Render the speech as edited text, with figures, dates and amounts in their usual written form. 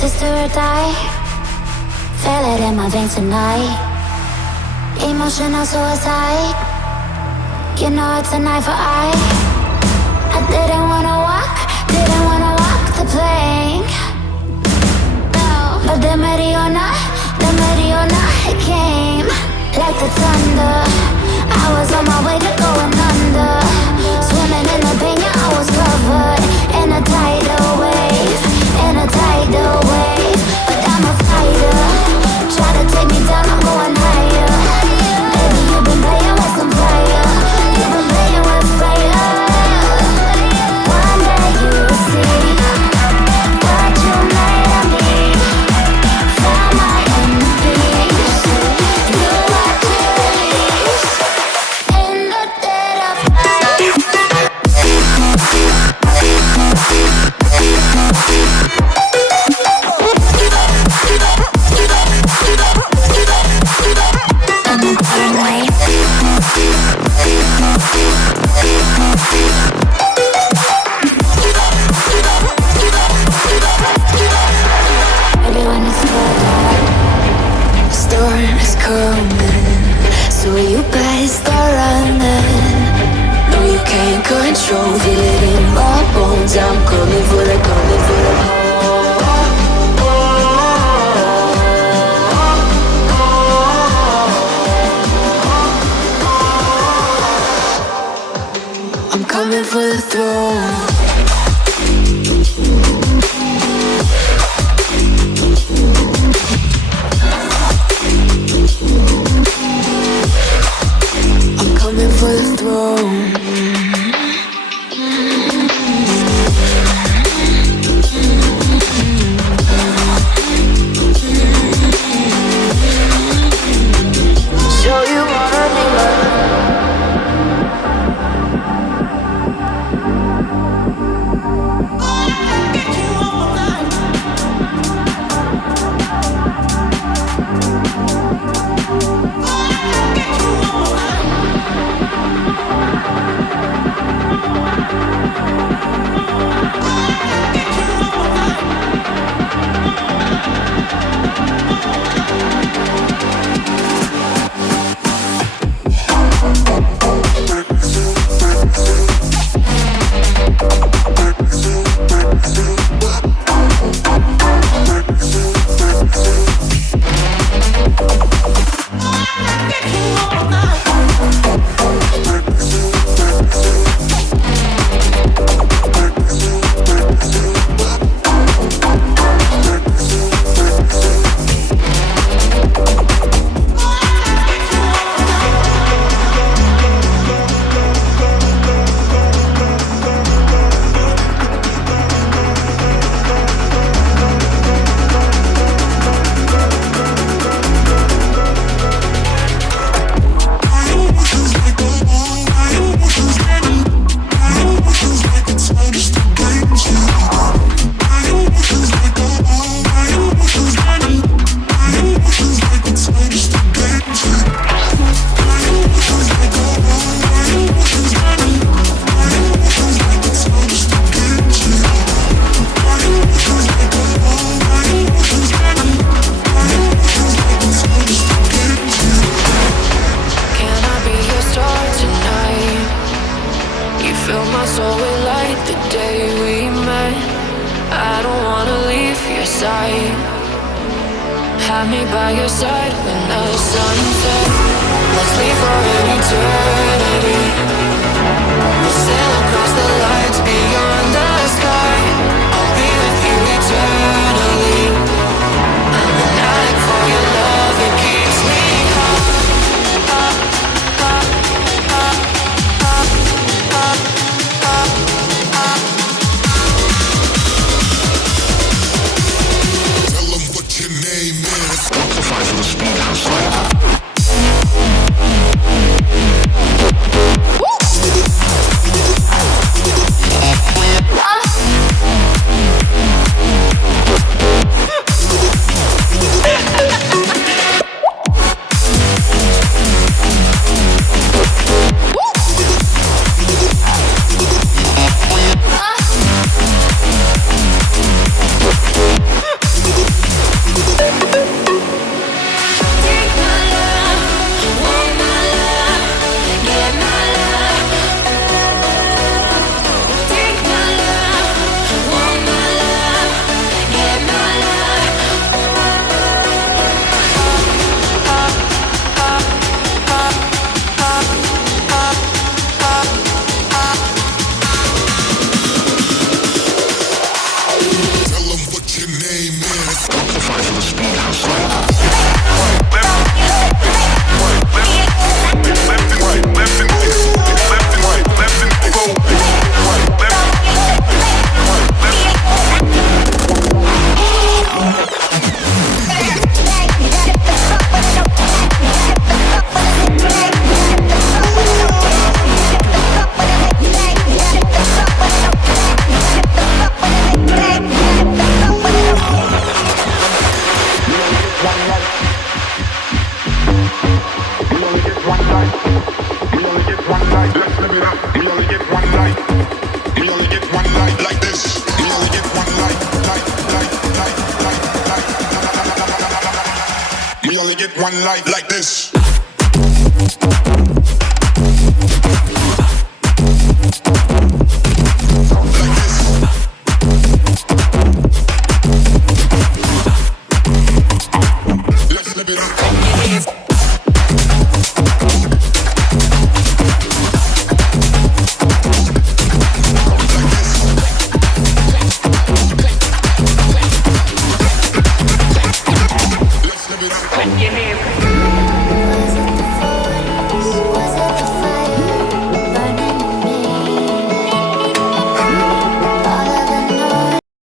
sister or die. Feel it in my veins tonight. Emotional suicide. You know it's a knife for eye. I didn't wanna walk the plank. No, but the Mariona, it came like the thunder. I was on my way to going under. Swimming in the pain, yeah, I was covered in a tidal wave, but I'm a fighter. Try to take me down, I'm going higher. Baby, you've been playing with some fire. You've been playing with fire. One day you will see what you made of me. Found my inner peace. Do what you release in the dead of night. Everyone is scared. Storm is coming, so you better start running. No, you can't control, feel it in my bones. I'm coming for the. I'm coming for the throne. I'm coming for the throne. Show you what I need. Have me by your side when the sun sets. Let's leave for an eternity. We'll sail across the lights beyond the sky. I'll be with you eternally. I'm an addict for your love, it keeps me high. Tell them what your name is. Amplify for the speed house life. get one like this. Let's live it up. Clap your hands.